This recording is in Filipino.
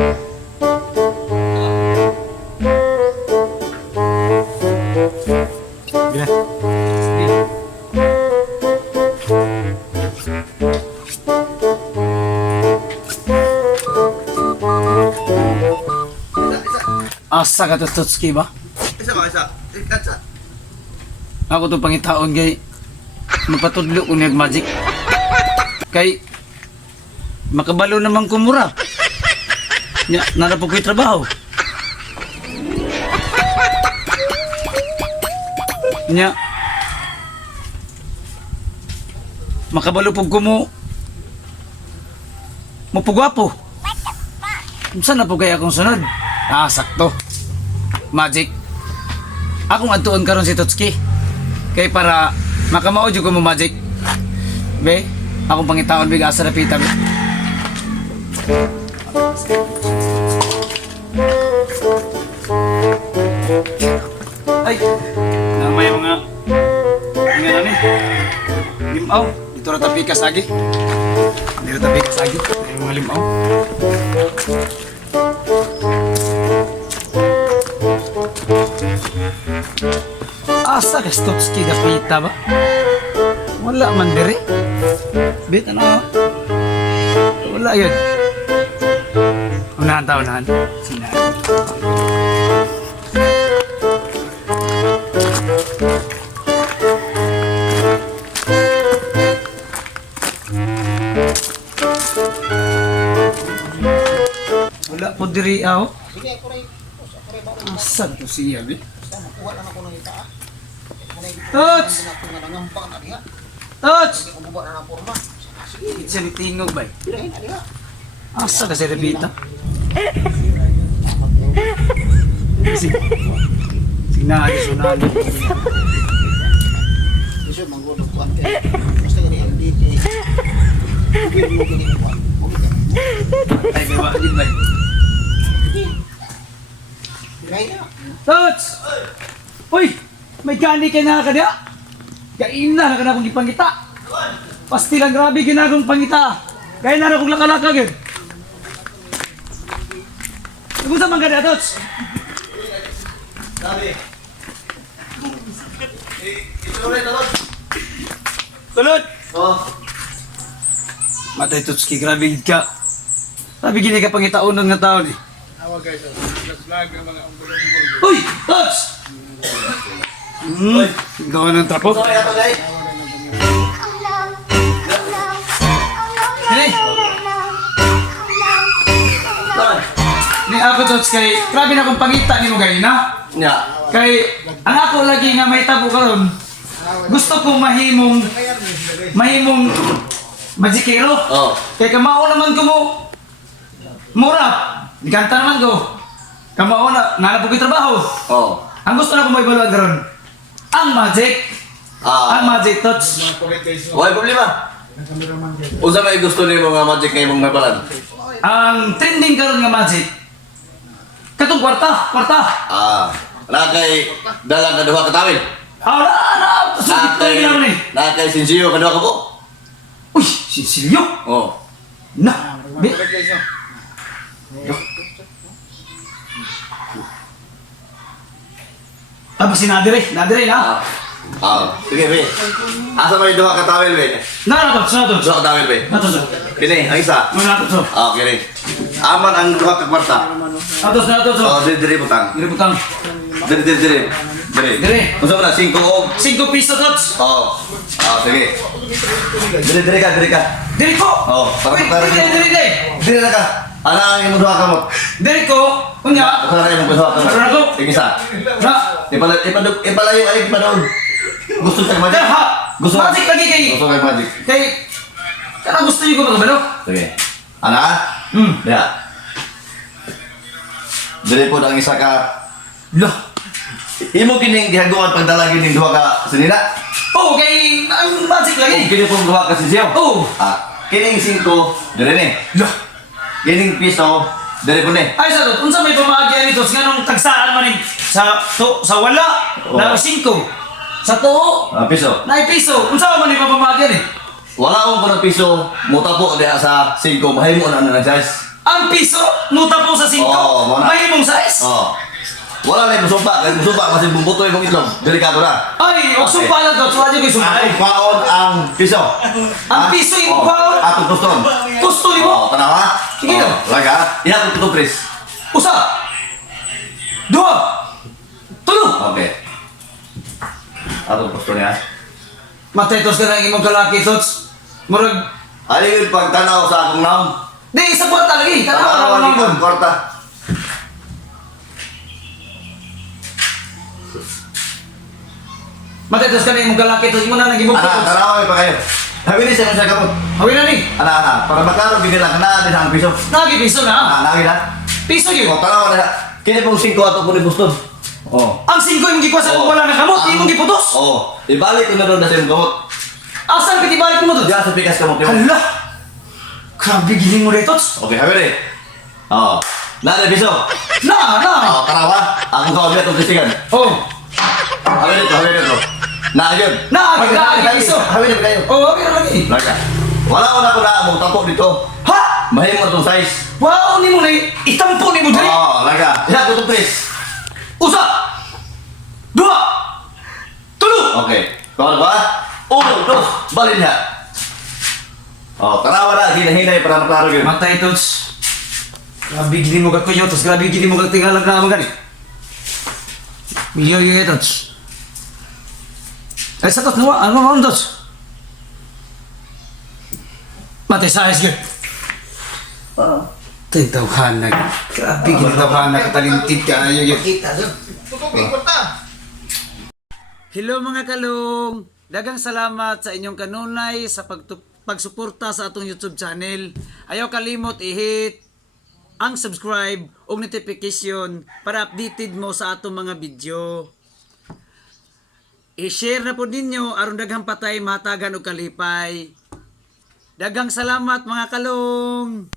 Gila. Asa ka to Tutski ba? Isa ba, isa? Isa. Ako to pangitaon kay mapatudlo ko niyag magic. Kay makabalo naman kumura. Nya nara po ko'y trabaho. Nya makabalo po kumo mo po gwapo. Unsa na po kaya akong sunod? Ah, sakto. Magic. Akong atuon karon si Tutski. Kay para makamao jud ko mo magic. Be, akong pangitaon biga asa rapita. Be. Ay, namay mga nani. Limaw, dito ra tapikas lagi. Dito tapikas lagi. Ay, mga limaw. Asa ka Tutski gapita ba? Wala man diri. Bita na. Wala yun. Unahan ta, unahan. Sinahan. Wala po diri aw. Asan to siya, be? Tots! Tots! Itsa ni tingog ba? Asa ka si Rebita? Sinali, sunali. Iso manggulo kuan kay. Basta gani LDK. Ay, may wakil ba? Tots! Uy! May gani ka na ka niya? Kain na ka na akong ipangita. Pastilang grabe ginagong pangita. Kaya na akong lakalaka yun. Nagusa man ka niya, Tots? Sabi. Ituloy na Tots. Kulot! Oh. Matay Tutski, grabe ka. Sabi gini ka pangitaunan nga tao ni. Awag guys, vlog ng mga umbulong-umbul. Uy! Tots! Gawa ng trapo. So kaya to guys. Hey! Ni ako Tots kay grabe na akong pangita ni mo gani na. Nya. Kay ang ako lagi nga may tabo karon. Gusto ko mahimong magikero. Oh. Kay kamao naman ko mo. Mura. Diganta naman ko. Kamao na nanapo ko trabaho. Oh. Ang gusto na ko may baluan karon. Ang magic. Ang magic Tots. Wala problema. Unsa may gusto nimo nga magic nga imong mabalan? Ang trending karon nga magic. Katong kwarta. Nakay dalang ka duha ka tawil. Ala, sugit ko Nakay lang ni. nakay sinsiyo ka duha ka po. Uy, sisilyo. Oh. Na. Be. Tapos si Nadire na. Sige, be. Asa may duha ka tawil, be? Tots. Duha ka tawil, be. Natos. Kini, ang isa. Natos. Kini. Aman ang duha ka kwarta. Natos. Diri butang. Diri butang. Diri. Diri. Unsa man 5 og 5 piso Tots. sige. Diri ka. Diri ko. Para Diri. Diri na ka. Ana ang imong duha ka mo. Diri ko. Kunya. Para imong duha ka mo. Para ako. Sige sa. Na. Ipalayo ay ipadol. Gusto ka magic? Ha. Gusto Magic lagi kay. Gusto ka magic. Kay kana gusto niyo ko magabalo. Sige. Ana? Ya. Diri po ang isa ka. Lah. Imo kining gihaguan pagdalagi ning duha ka sinila. Oh, kay ang magic lagi. Kini pong duha ka sinsiyaw. Oh. Kining 5 diri ni. Lah. Kining piso diri po ni. Ay sa to, unsa may pamaagyan nito nga nung tagsaan man sa wala na 5. Sa to, Piso. na piso. Unsa man ni pamamaagyan eh? Wala akong punang piso, muta po diha sa 5, mahimo na na guys. Ang piso, muta po Oo, wala. May mong size. Oh. Wala na yung sumpa. Kaya sumpa kasi bumbuto yung itlog. Delikado na. Ay, og Okay. sumpa lang to. Suwa ko sumpa. Ang kwaon ang piso. Ang piso yung kwaon? Atong kuston. Gusto ni mo? Oh, tanaw ha? Sige daw. Laga. Ihapon ko itong pres. Usa. Dua. Tulo. Okay. Atong kuston niya. Matay tos ka na imong kalaki tots. Murag Ay, yung pagtanaw sa akong naon. di isa kwarta lagi. Tanaw Tanaw na ang mo. kwarta. Matay tos ka na imong kalaki tots mo na nagibog. Anak, tanaw pa kayo. Hawin siya sa kamot. Hawin na ni. Anak, para magkano bigyan lang na din ang piso. Nagi piso na. Nagi na. Piso yun. O, tanaw na. Kini pong 5 ato po ni Buston. Oh. Ang 5 imong gikuha kung wala na kamot, imong giputos. Oo. Ibalik ko na doon na sa iyong gamot. Asan piti balik mo to? Diyan sa pikas kamot. Hala. Grabe giling mo dito. Okay, hawin eh. Oo. Nada, piso. Na. Oo, tanaw ha. Akong kawag na itong tisigan. Oh. Hawin ito. Na, yun. Na, piso. Hawin ito kayo. Oh, okay na lagi. Laga. Wala ko na mong tapo dito. Ha? Mahimo itong size. Wow, ni mo na itampo ni mo dali. Oo, laga. Ilan ko itong please. Usa. Dua. Tulo. Okay. Kawag ba? 1, 2, balin niya. Oh, tanawa na. Hinahinay para maklaro yun. Matay tots. Grabe giling mo kakuyo tots. Grabe giling mo katingalang na magani. Milyo tots. Ay sa tots nawa, ano tots? Matay sa ayos yun. Tintawhanag. Grabe ginitawhanag. Katalintit ka. Ayaw yun. Hello mga kalong! Dagang salamat sa inyong kanunay sa pagsuporta sa atong YouTube channel. Ayaw kalimot i-hit ang subscribe o notification para updated mo sa atong mga video. I-share na po ninyo aron daghang patay matagan og kalipay. Dagang salamat mga kalong!